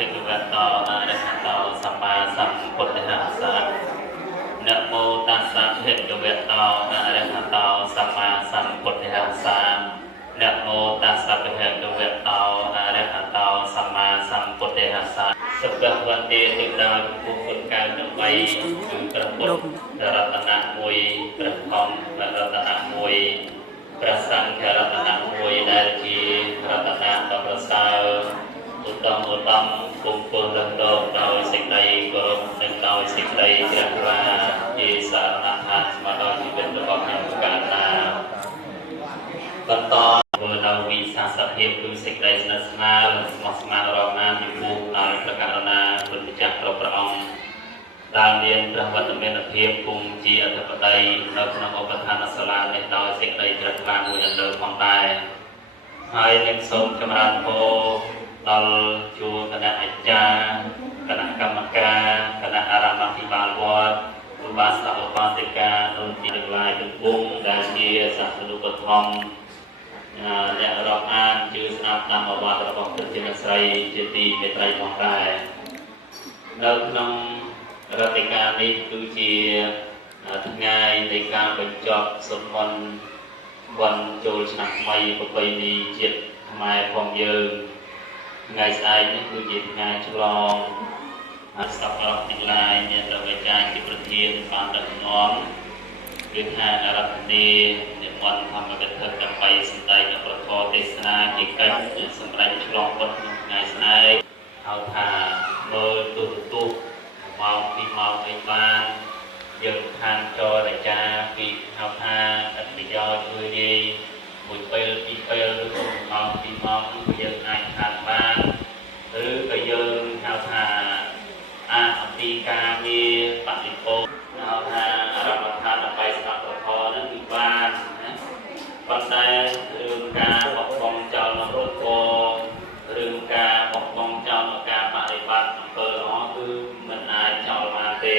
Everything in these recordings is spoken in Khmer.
ភិវតតអរហតសម្មាសម្ពុទ្ធស្សៈนะโมตัสสะภะคะวะโตอะระหะโตสัมมาสัมพุทธัสสะนะโมตัสสะภะคะวะโตอะระหะโตสัมมาสัมพุทธัสสะสัพพะวันเตติดาภูมิกายทั้งใบคือพระพุทธรัตนะมวยพระธรรมรัตนะมวยพระสังฆรัตนะมวยได้ที่รัตนะต่อพระสาวอุตตมគុំពលរំដងដោយសេចក្តីគោរពនិងដោយសេចក្តីជ្រះថ្លាជាសារណថាមកដល់ជីវិតរបស់ខ្ញុំកាលណាបន្តធ្វើនៅវិសាសភាពគឺសេចក្តីស្និទ្ធស្នាលស្មោះស្ម័គ្ររកអានពីពុទ្ធដោយព្រះករុណាគុណម្ចាស់គ្រប់ព្រះអង្គដែលមានព្រះវត្តមានភាពគង់ជាអធិបតីនៅក្នុងឧបឋានសាលានេះដោយសេចក្តីជ្រះថ្លាមួយដល់លើផងដែរហើយនឹងសូមចម្រើនពរដល់ជួរគណៈអាចារ្យគណៈកម្មការគណៈអារាមាភិបាលវត្តឧបាសកឧបាសិកានៅទីទាំងឡាយទាំងពួងដែលជាសាសនុបឋមអ្នករាប់អានជឿស្ដាប់តាមអវាទរបស់ព្រះជាស្រីជាទីមេត្រីផងដែរនៅក្នុងរតិកានេះគឺជាថ្ងៃនៃការបញ្ចប់សុមន្តវ័នចូលឆ្នាំថ្មីប្រពៃណីជាតិខ្មែរផងយើងថ្ងៃស្អែកនេះគឺជាថ្ងៃឆ្លងសប្តាហ៍ទាំងឡាយមានរវិចារជាប្រធានបានដឹកនាំគឺថាអរតនីនិមន្តធម្មវិធិដើម្បីសម្ដែងនៅប្រធមទេសនាជាកិច្ចសម្រាប់ឆ្លងវត្តក្នុងថ្ងៃស្អែកហៅថាមើលទូរទស្សន៍ម៉ោង2ម៉ោងអីបានយើងខានចរចាពីហៅថាអត្ថប្រយោជន៍ជួយរាយមួយពេលពីរពេលឬក៏ម៉ោងពីរម៉ោងគឺយើងអាចខានបានឬក៏យើងហៅថាអាអំពីការងារបរិពោធហៅថារដ្ឋាភិបាលដើម្បីស្ដាប់ប្រព័ន្ធនឹងគឺបានណាប៉ុន្តែរឿងការបោះបង់ចោលនៅរត់ក៏រឿងការបោះបង់ចោលនៅការបដិបត្តិអំពើល្អគឺមិនអាចចោលបានទេ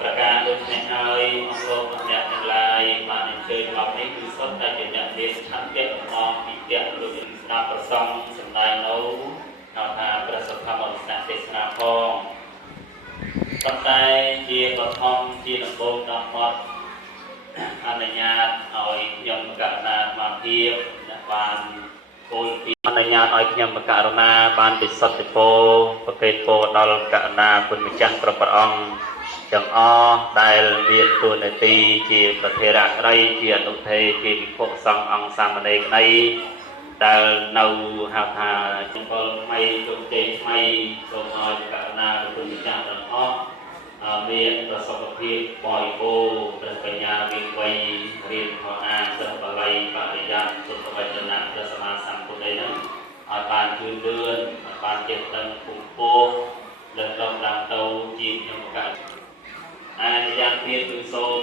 ប្រការដូចនេះហើយអង្គលោកអ្នកទាំងឡាយបានអញ្ជើញមកនេះគឺសុទ្ធតែជាអ្នកមានឆន្ទៈអំពីតៈលោកស្ដាប់ប្រសងសម្ដែងនៅហៅថាព្រះសុខមរណទេសនាផងប៉ុន្តែជាបឋមជាដំបូងដល់មកអនុញ្ញាតឲ្យខ្ញុំករុណាមកភាពបានគោលពីអនុញ្ញាតឲ្យខ្ញុំករុណាបានពិសុទ្ធិពោប្រកេតពោដល់ករុណាគុណម្ចាស់គ្រប់ព្រះអង្គទាំងអស់ដែលមានទួនាទីជាប្រធារក្តីជាអនុទេជាពិភពសង្ឃអង្គសាមណេរក្តីដែលនៅហៅថាចំពោះថ្មីជោគជ័យថ្មីសូមឲ្យករុណាគុណម្ចាស់ទាំងអស់មានប្រសពភាពបរិបូរណ៍ព្រះបញ្ញាវិវ័យរៀនធម៌អាសិទ្ធិបល័យបរិយ័តសុទ្ធវចនៈព្រះសម្មាសម្ពុទ្ធឯនោះឲ្យបានជឿនលឿនឲ្យបានចេះដឹងពងពោះលើកឡើងឡើងទៅជាខ្ញុំករុណាអាយ៉ាងទៀតគឺសូម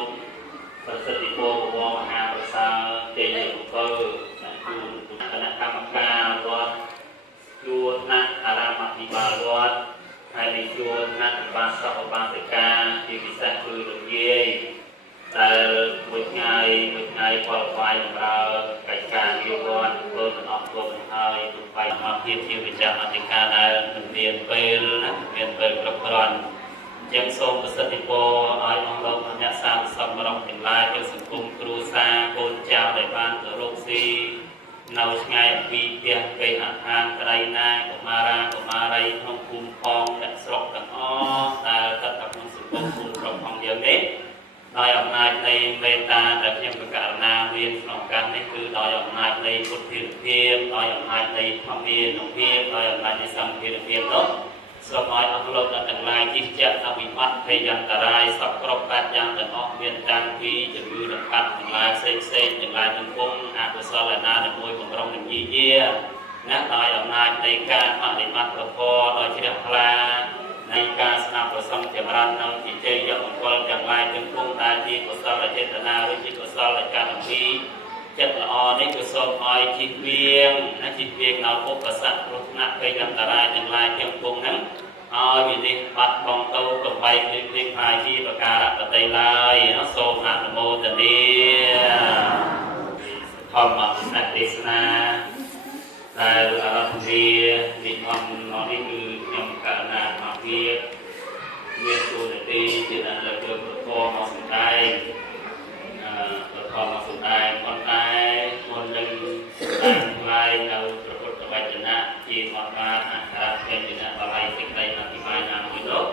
ប្រសិទ្ធិពរវមហាប្រសើរជ័យអំពើដែលគឺគណៈកម្មការវត្តជួរថ្នាក់អារាមាភិបាលវត្តហើយនឹងជួរថ្នាក់ឧបាសកឧបាសិកាជាពិសេសគឺរំងាយដែលមួយថ្ងៃផលផ្សាយបម្រើកិច្ចការយោវត្តធ្វើទាំងអស់គ្រប់ហើយទូបៃមកភាពជាវិចារអធិការដែលមិនមានពេលមានពេលគ្រប់គ្រាន់យើងសូមប្រសិទ្ធិពរឲ្យអង្គលោកអ្នកសាស្ត្រសម្រាប់ទាំងឡាយជាសង្គមគ្រួសារកូនចៅដែលបានទៅរកស៊ីនៅឆ្ងាយអំពីផ្ទះគេអាហារក្រីណាកុមារាកុមារីក្នុងភូមិផងអ្នកស្រុកទាំងអស់ដែលស្ថិតក្នុងសង្គមភូមិស្រុកផងយើងនេះដោយអំណាចនៃមេត្តាដែលខ្ញុំករុណាមានក្នុងឱកាសនេះគឺដោយអំណាចនៃពុទ្ធិភាពដោយអំណាចនៃធម្មយានុភាពដោយអំណាចនៃសង្ឃានុភាពនោះសូមឲ្យអស់លោកអ្នកទាំងឡាយជិះជាក់អវិបត្តិភ័យយន្តរាយសពគ្រប់កាត់យ៉ាងទាំងអស់មានតាំងពីជំងឺរំខាត់ទាំងឡាយផ្សេងទាំងឡាយទាំងពុំអកុសលណាមួយបំរុងនឹងយាណាដោយអំណាចនៃការបដិបត្តិប្រពរដោយជ្រះថ្លានៃការស្ដាប់ប្រសងចម្រើនក្នុងជាជ័យយកមង្គលទាំងឡាយទាំងពុំដែលជាកុសលចេតនាឬជាកុសលកម្មពីចិត្តល្អនេះគឺសូមឲ្យជិះវៀងនៅឧបសគ្គគ្រោះថ្នាក់ភ័យអន្តរាយទាំងឡាយទាំងពុំហ្នឹងឲ្យវិនិច្ឆ័យបាត់បង់ទៅកំបីគ្លៀងផាយជាប្រការៈបតីឡើយសូមអនុមោទនាធម្មសទេសនាដែលអរថនីនិមន្តមកនេះគឺខ្ញុំ ជាអ្នកលើកយកប្រធមមកសម្ដែងប្រធមមកសម្ដែងប៉ុន្តែមុននឹងតាមថ្លៃនៅព្រះពុទ្ធវចនៈជាអត់បានអក្សរចេញពីអ្នកបល័យសេចក្តីអធិប្បាយណាមួយនោះ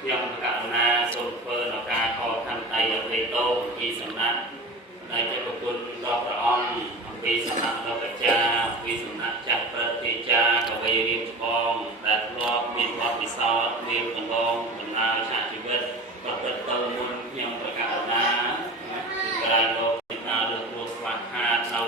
ខ្ញុំករុណាសូមធ្វើនៅការខកខន្តីអភ័យទោសពីសំណាក់ដែលជាប្រគុណដល់ព្រះអង្គអំពីសំណាក់លោកអាចារ្យពីសំណាក់ចាស់ព្រឹទ្ធាចារ្យកវីរៀបច្បងដែលធ្លាប់មានបទពិសោធន៍មានដំណងដំណើរឆាកជីវិតប្រព្រឹត្តទៅមុនខ្ញុំប្រកាសណាក្រៅលោកការលើកព្រោះស្វាខាតនៅ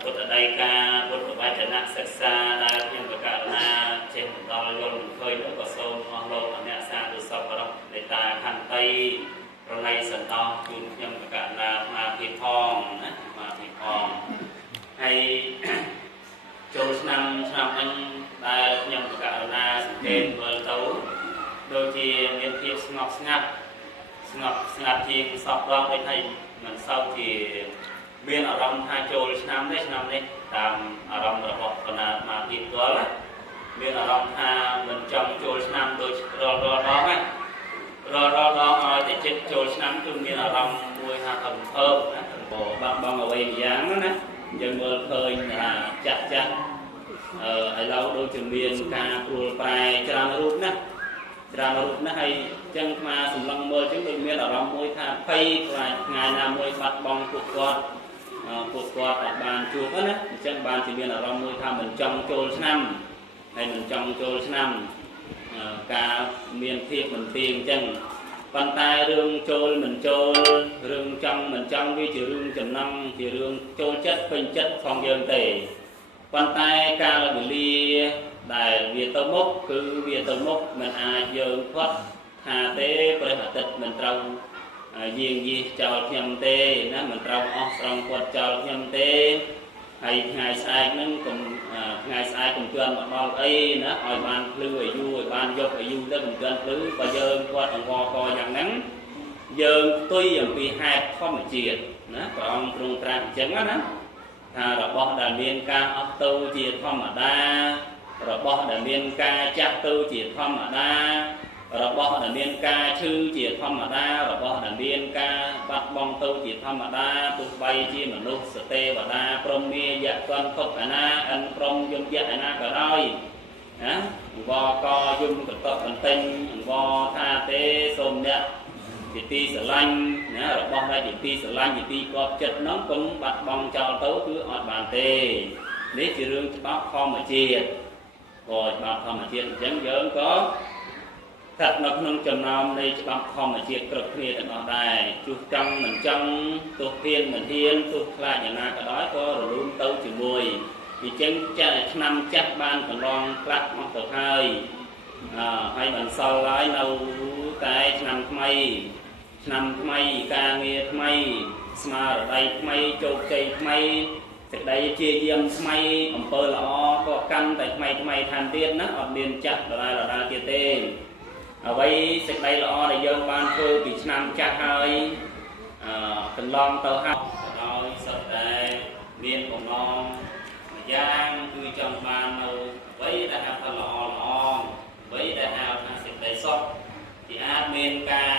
ពុទ្ធដីកាពុទ្ធវចនៈសិក្សាដែលខ្ញុំប្រកាសណាចេះដល់យល់ឃើញក៏សូមអស់លោកអអ្នកសាទរសពរស់នៃតាខន្តីប្រណីសន្តោសជូនខ្ញុំប្រកាសណាមកពីផងណាមកពីផងហើយចូលឆ្នាំហ្នឹងដែលខ្ញុំប្រកាសណាសង្កេតមើលទៅដូចជាមានភាពស្ងប់ស្ងាត់ជាងសពរងដូចហើយមិនសូវជាមានអារម្មណ៍ថាចូលឆ្នាំនេះតាមអារម្មណ៍របស់គណៈមកពីផ្ទាល់មានអារម្មណ៍ថាមិនចង់ចូលឆ្នាំដូចរាល់ដងហ្នឹងរាល់ដងឲ្យតែចិត្តចូលឆ្នាំគឺមានអារម្មណ៍មួយថាកំភើបណាបាត់បង់អ្វីយ៉ាងណាយើងមើលឃើញថាចាស់ឥឡូវដូចជាមានការព្រួលប្រែច្រើនរូបណាហើយចឹងស្មាសម្លឹងមើលចឹងដូចមានអារម្មណ៍មួយថាភ័យខ្លាចថ្ងៃណាមួយបាត់បង់ពួកគាត់អាចបានជួបណាអញ្ចឹងបានជាមានអារម្មណ៍មួយថាមិនចង់ចូលឆ្នាំហើយមិនចង់ចូលឆ្នាំការមានភាពមិនទៀងអញ្ចឹងប៉ុន្តែរឿងចូលមិនចូលរឿងចង់មិនចង់វាជារឿងចំណងជារឿងចូលចិត្តពេញចិត្តផងយើងទេប៉ុន្តែកាលវេលាដែលវាទៅមុខគឺវាទៅមុខមិនអាចយើងគាត់ថាទេព្រះអាទិត្យមិនត្រូវយាងយីចោលខ្ញុំទេណាមិនត្រូវអស់ស្រង់គាត់ចោលខ្ញុំទេហើយថ្ងៃស្អែកហ្នឹងកុំទាន់មកដល់អីណាឲ្យបានភ្លឺឲ្យយូរឲ្យបានយកឲ្យយូរទៅកុំទាន់ភ្លឺបើយើងគាត់អង្វរកយ៉ាងហ្នឹងយើងផ្ទុយអំពីហេតុធម្មជាតិណាព្រះអង្គទ្រង់ត្រាស់អញ្ចឹងណាថារបស់ដែលមានការអត់ទៅជាធម្មតារបស់ដែលមានការចាស់ទៅជាធម្មតារបស់ដែលមានការឈឺជាធម្មតារបស់ដែលមានការបាត់បង់ទៅជាធម្មតាទោះបីជាមនុស្សសទេវតាព្រហ្មាយក្សទុក្ខឯណាអិនព្រំយមយៈឯណាក៏ដោយណាអង្វរក៏យំកតកបន្ទិញអង្វរថាទេសូមអ្នកជាទីស្រឡាញ់ណារបស់ដែលជាទីស្រឡាញ់ជាទីគាប់ចិត្តហ្នឹងកុំបាត់បង់ចោលទៅគឺអត់បានទេនេះជារឿងច្បាប់ធម្មជាតិច្បាប់ធម្មជាតិអញ្ចឹងយើងក៏ស្ថិតនៅក្នុងចំណោមនៃច្បាប់ធម្មជាតិគ្រប់គ្នាទាំងអស់ដែរជួសចង់មិនចង់ទោះហ៊ានមិនហ៊ានទោះខ្លាចយ៉ាងណាក៏ដោយក៏រលូនទៅជាមួយអញ្ចឹងចាស់ឆ្នាំចាស់បានកន្លងផ្លាស់មកទៅហើយមិនសល់ឡើយនៅតែឆ្នាំថ្មីការងារថ្មីស្មារតីថ្មីជោគជ័យថ្មីសេចក្តីជាយាមថ្មីអំពើល្អក៏កាន់តែថ្មីថែមទៀតណាអត់មានចាស់ដដែលទៀតទេអ្វីសេចក្តីល្អដែលយើងបានធ្វើពីឆ្នាំចាស់ហើយកន្លងទៅហើយដោយសុទ្ធតែមានបំណងម្យ៉ាងគឺចង់បាននៅអ្វីដែលហៅថាល្អអ្វីដែលហៅថាសេចក្តីសុខที่อาจមានការ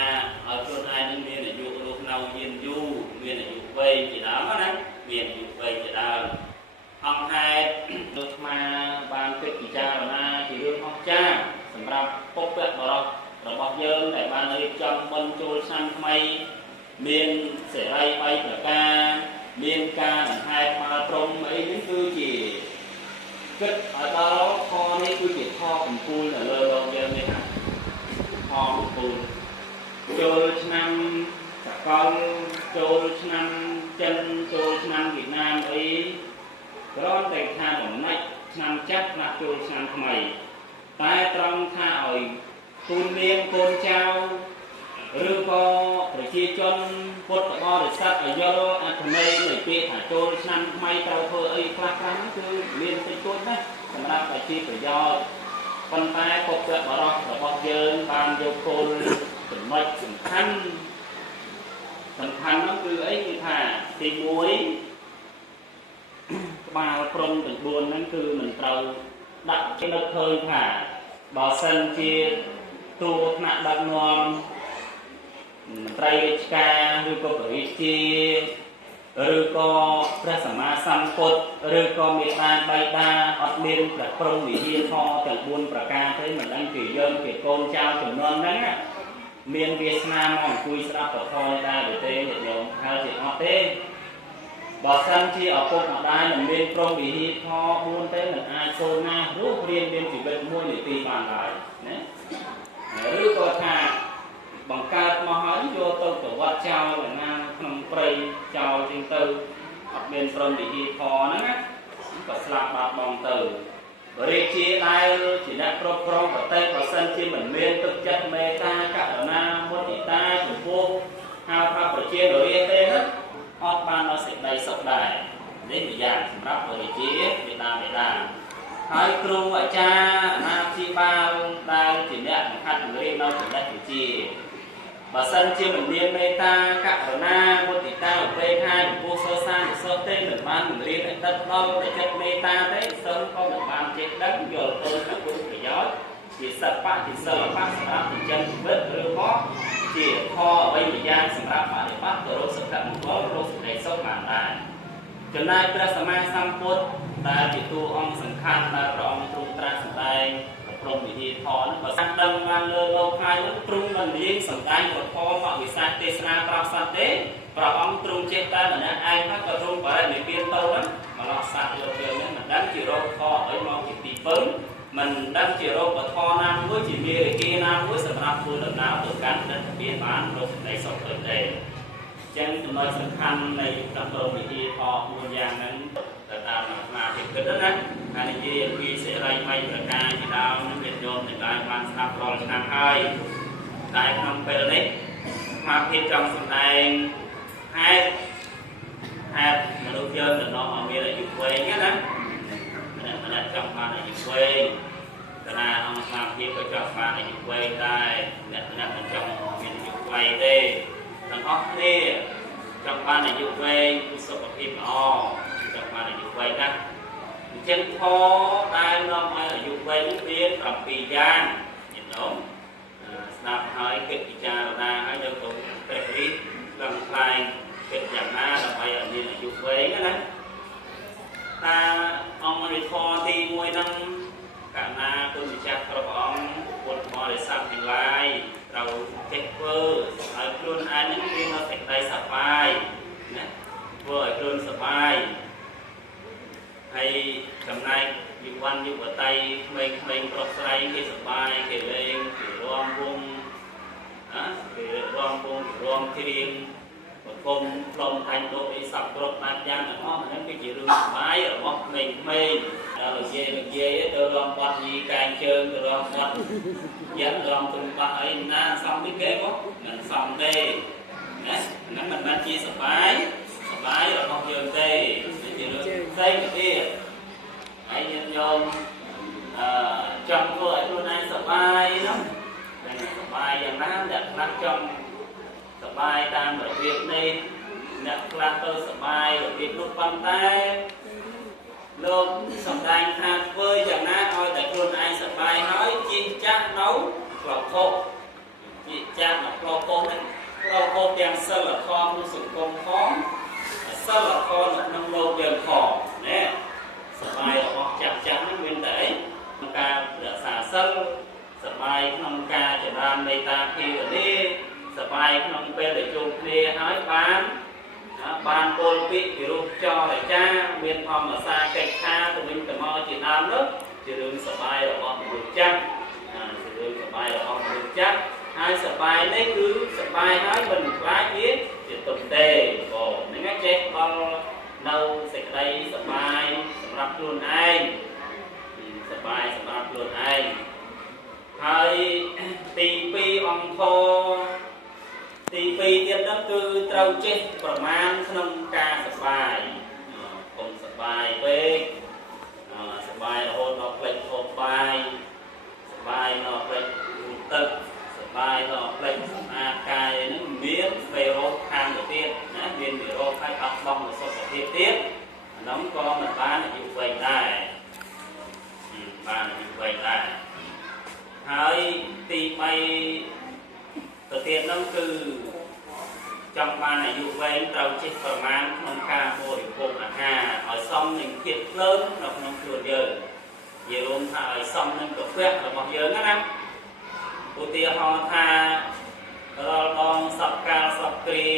ឲ្យខ្លួនឯងនឹងមានអាយុរស់នៅយឺនយូរមានអាយុវែងជាដើមណាមានអាយុវែងជាដើមអង្គហេតុលោកស្មាបានពិចារណាជារឿងអស្ចារ្យសម្រាប់ពុព្វបរិសរបស់យើងដែលបានរៀបចំបុណ្យចូលឆ្នាំថ្មីមានសេរី3ប្រការមានការដង្ហែបាល់ព្រំអីនេះគឺជាគិតឲ្យដល់ខនេះគឺជាខកំពូលនៅលើលោកយើងនេះណាខកំពូលចូលឆ្នាំសកលចូលឆ្នាំចិនចូលឆ្នាំវៀតណាមអីគ្រាន់តែថាបំណាច់ឆ្នាំចាស់ណាចូលឆ្នាំថ្មីតែត្រង់ថាឲ្យទូននាងកូនចៅឬក៏ប្រជាជនពុទ្ធបរិស័ទឲ្យយល់អត្ថន័យនៃពាក្យថាចូលឆ្នាំថ្មីត្រូវធ្វើអីខ្លះៗហ្នឹងគឺមានតិចតួចណាស់សម្រាប់ប្រជាប្រយោជន៍ប៉ុន្តែពុទ្ធបរិស័ទរបស់យើងបានយកគោលចំណុចសំខាន់ហ្នឹងគឺអីគឺថាទី1ក្បាលព្រំទាំង4ហ្នឹងគឺមិនត្រូវដាក់គេនឹកឃើញថាបើសិនជា តួថ្នាក់ដឹកនាំត្រីរាជការឬក៏ព្រះរាជាឬក៏ព្រះសម្មាសម្ពុទ្ធឬក៏មេត្តាបៃតាអត់មានព្រះព្រំវិហារធម៌ទាំង4ប្រការទេមិនដឹងពីយើងជាកូនចៅចំនួនហ្នឹងមានវាសនាមកអង្គុយស្ដាប់ពធដែរទេញាតិញោមហើយជាអត់ទេបើសិនជាឪពុកម្ដាយមិនមានព្រំវិហារធម៌4ទេមិនអាចកូនណារស់រៀនមានជីវិតមួយនាទីបានឡើយណាឬក៏ថាបង្កើតមកហើយយកទៅប្រវត្តិចោលណាក្នុងព្រៃចោលជាងទៅអត់មានព្រំវិហារធម៌ហ្នឹងណាក៏ស្លាប់បាត់បង់ទៅរាជាដែលជាអ្នកគ្រប់គ្រងប្រទេសបើសិនជាមិនមានទឹកចិត្តមេត្តាករុណាមុទិតាចំពោះហៅថាប្រជារាស្ត្រទេណាអត់បានដល់សេចក្តីសុខដែរនេះម្យ៉ាងសម្រាប់រាជាមេដាហើយគ្រូអាចារ្យអាណាព្យាបាលដែលជាអ្នកបង្ហាត់បង្រៀននៅចំណេះវិជ្ជាបើសិនជាមិនមានមេត្តាករុណាមុទិតាឧបេក្ខាចំពោះសិស្សសានុសិស្សទេមិនបានបង្រៀនឲ្យទឹកដល់តែចិត្តមេត្តាទេសិស្សក៏មិនបានចេះដឹងយល់ទៅនូវគុណប្រយោជន៍ជាសិល្បៈសម្រាប់ចិញ្ចឹមជីវិតឬក៏ជាខអ្វីម្យ៉ាងសម្រាប់បរិបត្តិទៅរកសុខមង្គលរកសេចក្តីសុខបានដែរចំណែកព្រះសម្មាសម្ពុទ្ធដែលជាតួអង្គសំខាន់ដែលព្រះអង្គទ្រង់ត្រាស់សម្ដែងព្រមវិហារធម៌នោះបើសិនដឹងបានលើលោកហើយនោះទ្រង់មិនរៀងសម្ដែងពធមកវិសាស្ត្រទេសនាប្រាប់សត្វទេព្រះអង្គទ្រង់ចេះតែម្នាក់ឯងថាក៏ទ្រង់បរិនិព្វានទៅហ្នឹងម្លោះសត្វលោកយើងហ្នឹងមិនដឹងជារោគខអ្វីមកពីទីពឹងមិនដឹងជារោគបធណាមួយជាមេរិគាណាមួយសម្រាប់ធ្វើដំណើរទៅកាន់និព្វានបានរកសេចក្តីសុខទៅទេចឹងចំណុចសំខាន់នៃក្នុងព្រមវិហារធម៌4យ៉ាងហ្នឹងទៅតាមអាត្មាពិគិតណាហើយនិយាយពីសេរីម័យប្រការជាដើមនឹងមានញោមទាំងឡាយបានស្ដាប់រាល់ឆ្នាំហើយតែក្នុងពេលនេះអាត្មាភាពចង់សម្ដែងហេតុមនុស្សយើងទៅនាំឲ្យមានអាយុវែងណាម្នាក់ចង់បានអាយុវែងកណាអង្គអាត្មាភាពក៏ចង់បានអាយុវែងដែរអ្នកមិនចង់មានអាយុវែងទេទាំងអស់គ្នាចង់បានអាយុវែងសុខភាពល្អចង់បានអាយុវែងណាអញ្ចឹងធម៌ដែលនាំឲ្យអាយុវែងនេះមាន7យ៉ាងញាតិញោមស្ដាប់ហើយគិតពិចារណាហើយយកទៅព្រះរិទ្ធឡើងខ្លែងគិតយ៉ាងណាដើម្បីឲ្យមានអាយុវែងណាតាអង្គរិទ្ធទី1ហ្នឹងកាលណាគុណម្ចាស់គ្រប់អង្គពុទ្ធបរិស័ទទាំងឡាយត្រូវចេះធ្វើឲ្យខ្លួនឯងនឹងមានសេចក្តីសប្បាយណាធ្វើឲ្យខ្លួនសប្បាយហើយចំណែកយុវ័នយុវតីក្មេងៗប្រុសស្រីគេសប្បាយគេលេងគេរាំវង់គេរាំវង់គេរាំច្រៀងបង្គំផ្លុំតាញ់លោកអីសពគ្រប់បែបយ៉ាងទាំងអស់ហ្នឹងគឺជារឿងសប្បាយរបស់ក្មេងៗដល់និយាយទៅរំបាត់ញីកែងជើងទៅរំបាត់យ៉ាងរំទុំបាត់អីណាសំពីគេក៏មិនសំទេណាហ្នឹងមិនមែនជាសប្បាយរបស់យើងទេជារឿងផ្សេងទៀតហើយយើងយកចង់ធ្វើឲ្យខ្លួនឯងសប្បាយណាសប្បាយយ៉ាងណាអ្នកខ្លះចង់សប្បាយតាមរបៀបនេះអ្នកខ្លះទៅសប្បាយរបៀបនោះប៉ុន្តែលោកសម្ដែងថាធ្វើយ៉ាងណាឲ្យតែខ្លួនឯងសប្បាយហើយជិះចាស់នៅក្លបខុសជិះចាស់នៅក្លបខុសហ្នឹងក្លបខុសទាំងសិលធម៌ក្នុងសង្គមផងសិលធម៌នៅក្នុងលោកយើងផងណាសប្បាយរបស់ចាស់ហ្នឹងមានតែអីក្នុងការរក្សាសិលសប្បាយក្នុងការចម្រើនមេត្តាភាវនាសប្បាយក្នុងពេលដែលជួបគ្នាហើយបានពោលពាក្យពីរូបចរចាមានធម្មសាកិច្ចការទៅវិញទៅមកជាដើមនោះជារឿងសប្បាយរបស់មនុស្សចាស់ជារឿងសប្បាយរបស់មនុស្សចាស់ហើយសប្បាយនេះគឺសប្បាយហើយមិនខ្លាចវាជាទុកទេបងហ្នឹងចេះដល់នៅសេចក្តីសប្បាយសម្រាប់ខ្លួនឯងសប្បាយសម្រាប់ខ្លួនឯងហើយទី2អង្គធម៌ទី2ទៀតនោះគឺត្រូវចេះប្រមាណក្នុងការសប្បាយកុំសប្បាយពេកសប្បាយរហូតដល់ផ្លេចហូបបាយសប្បាយដល់ផ្លេចទឹកសប្បាយដល់ផ្លេចសម្អាតកាយនឹងមានវីរុសខាងទៅទៀតណាមានវីរុសហើយបាត់បង់សុខភាពទៀតអានោះក៏មិនបានអាយុវែងដែរបានអាយុវែងដែរ ហើយទី3ទៅទៀតនោះគឺចង់បានអាយុវែងត្រូវចេះប្រមាណក្នុងការបរិភោគអាហារឲ្យសមនឹងភាពភ្លើងនៅក្នុងខ្លួនយើងនិយាយរួមថាឲ្យសមនឹងកាពះរបស់យើងណាឧទាហរណ៍ថារាល់ដងសពកាលសពគ្រា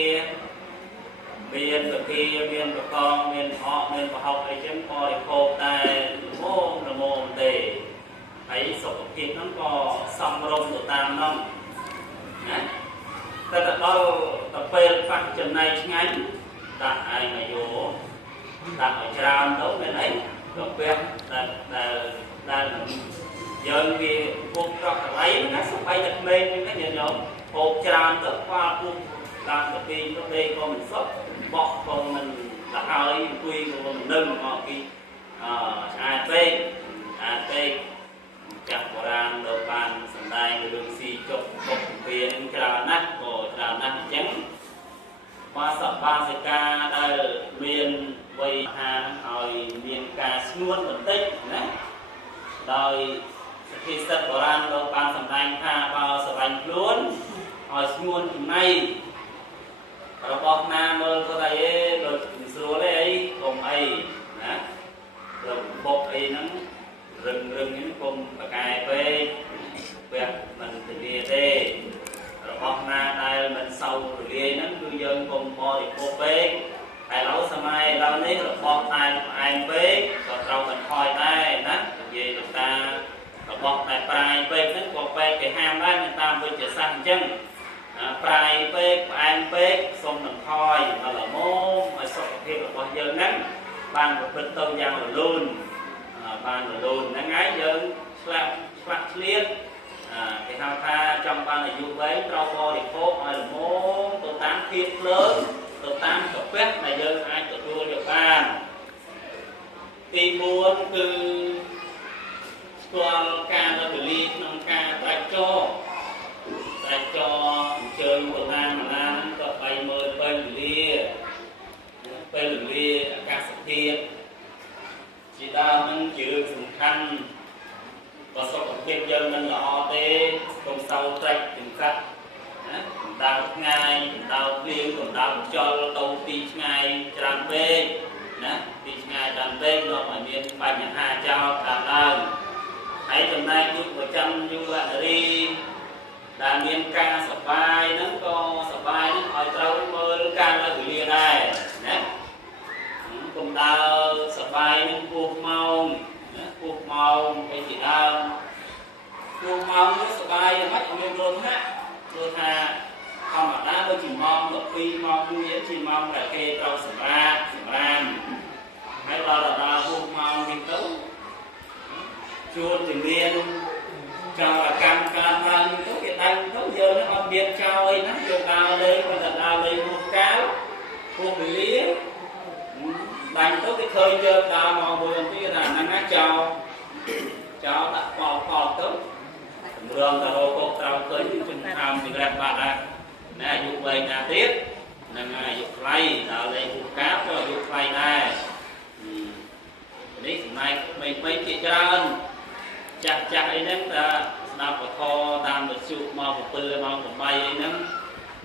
មានកាគីមានប្រកងមានអកមានប្រហុកអីចឹងបរិភោគតែល្មមទេហើយសុខភាពហ្នឹងក៏សមរម្យទៅតាមហ្នឹងណាតែដល់ទៅពេលខ្វះចំណៃឆ្ងាញ់ដាក់ឯងអាយុដាក់ឲ្យច្រើនទៅមែនអីកាពះដែលយើងវាពុកប្រកកន្លែងណាសម្បីតែក្មេងហ្នឹងញាតិញោមហូបច្រើនទៅខ្វល់ពុកតាមទៅទីទៅដេកក៏មិនសុខបោះក៏មិនទៅហើយអង្គុយក៏មិនដឹងមកពីឆ្ងាយពេកចាស់បុរាណលោកបានសម្ដែងរឿងស៊ីចុកពុកវានឹងច្រើនណាស់ក៏ច្រើនណាស់អញ្ចឹងបាសបាសិកាដែលមានវ័យហាឲ្យមានការស្ងួនបន្តិចណាដោយសុភាសិតបុរាណលោកបានសម្ដែងថាបើស្រឡាញ់ខ្លួនឲ្យស្ងួនចំណៃរបស់ណាមើលទៅអីដូចស្រួលទេអីកុំអីណាលោកបុកអីហ្នឹងរឹងហ្នឹងកុំប្រកែពេកពេលមិនទលាទេរបស់ណាដែលមិនសោរលាយហ្នឹងគឺយើងកុំបរិភោគពេកហើយឥឡូវសម័យឥឡូវនេះរបស់តែផ្អែមពេកក៏ត្រូវបន្ថយដែរណានិយាយទៅតារបស់តែប្រាយពេកហ្នឹងក៏ពេកគេហាមដែរតាមវិទ្យាសាស្ត្រអញ្ចឹងប្រាយពេកផ្អែមពេកសូមបន្ថយមកល្មមឲ្យសុខភាពរបស់យើងហ្នឹងបានប្រព្រឹត្តទៅយ៉ាងរលូនបានរលូនហ្នឹងហើយយើងឆ្លាក់ឆ្លៀតគេហៅថាចង់បានអាយុវែងត្រូវបរិភោគឲ្យល្មមទៅតាមភាពភ្លើងទៅតាមកាពះដែលយើងអាចទទួលយកបានទី4គឺស្គាល់ការរកលីក្នុងការត្រាច់ចរអញ្ជើញទៅតាមណាហ្នឹងក៏បីមើលពេលវេលាអាកាសធាតុជាដើមហ្នឹងជារឿងសំខាន់បើសុខភាពយើងមិនល្អទេកុំសោត្រាច់ទាំងកាត់ណាកម្ដៅថ្ងៃកម្ដៅភ្លៀងកម្ដៅខ្យល់ទៅទីឆ្ងាយច្រើនពេកណាទីឆ្ងាយច្រើនពេកនាំឲ្យមានបញ្ហាចោលកើតឡើងហើយចំណែកយុវជនយុវនារីដែលមានការសប្បាយហ្នឹងក៏សប្បាយហ្នឹងឲ្យត្រូវមើលការលើកវេលាដែរណាកុំដើរសប្បាយនឹងពោះម៉ោងណាពោះម៉ោងអីជាដើមពោះម៉ោងនេះសប្បាយមិនមានរនហាក់ព្រោះថាធម្មតាដូចជាម៉ោង12ម៉ោងនេះជាម៉ោងដែលគេត្រូវសម្រាកហើយដល់ពោះម៉ោងនេះទៅជួនជំនាញចោលកម្មការឡើងទៅគេដាច់ទៅយើងនឹងអត់មានចោលអីណាយើងដើរលេងគាត់ដើរលេងពោះកៅពោះវេលាបាញ់ទៅគេឃើញយើងដើរមកមួយអំពីថាហ្នឹងណាចោលដាក់ផលទៅសម្រងទៅរកកត្រូវឃើញជំនាញសម្រាប់បាត់ដែរណាអាយុវែងណាទៀតហ្នឹងអាយុខ្លីដើរលេងពោះកៅក៏អាយុខ្លីដែរនេះសម្ដែងមិនជាច្រើនចាស់អីហ្នឹងតែស្ដាប់ពធតាមវិទ្យុមក7ម៉ោង8អីហ្នឹង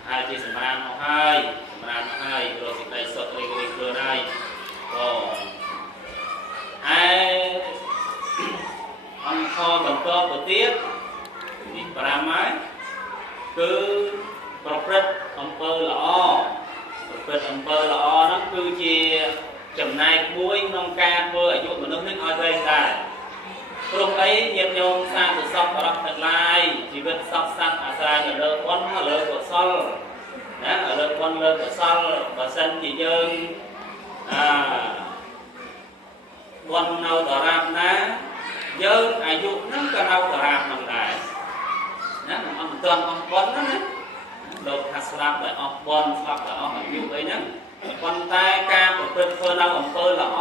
ហើយជាសម្រាប់មកហើយរកសេចក្តីសុខរីករាយខ្លួនហើយក៏អង្គបន្តទៅទៀតនេះ5ហើយគឺប្រព្រឹត្តអំពើល្អហ្នឹងគឺជាចំណែកមួយក្នុងការធ្វើអាយុមនុស្សនេះឲ្យវែងដែរព្រោះអីញាតិញោមសាធុសពបរិបទាំងឡាយជីវិតសពសត្វអាស្រ័យទៅលើបុណ្យលើកុសលណាលើបុណ្យលើកុសលបើសិនជាយើងបុណ្យនៅដរាបណាយើងអាយុហ្នឹងក៏នៅដរាបហ្នឹងដែរណាមិនទាន់អស់បុណ្យណាលោកថាស្លាប់ដោយអស់បុណ្យស្លាប់ដោយអស់អាយុអីហ្នឹងប៉ុន្តែការប្រព្រឹត្តធ្វើនៅអំពើល្អ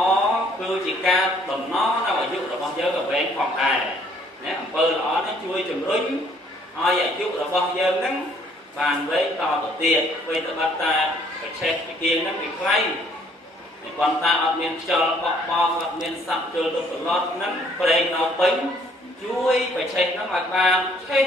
គឺជាការដំណរនៅអាយុរបស់យើងឲ្យវែងផងដែរណាអំពើល្អនេះជួយជំរុញឲ្យអាយុរបស់យើងហ្នឹងបានវែងតទៅទៀតពេលទៅបាត់តាប្រឆេះពីគៀងហ្នឹងវាខ្លីប៉ុន្តែអត់មានខ្យល់បក់បោកអត់មានសត្វចូលទៅប្រឡត់ហ្នឹងប្រេងនៅពេញ ជួយបច្ចេកនោះឲ្យបានឆេះ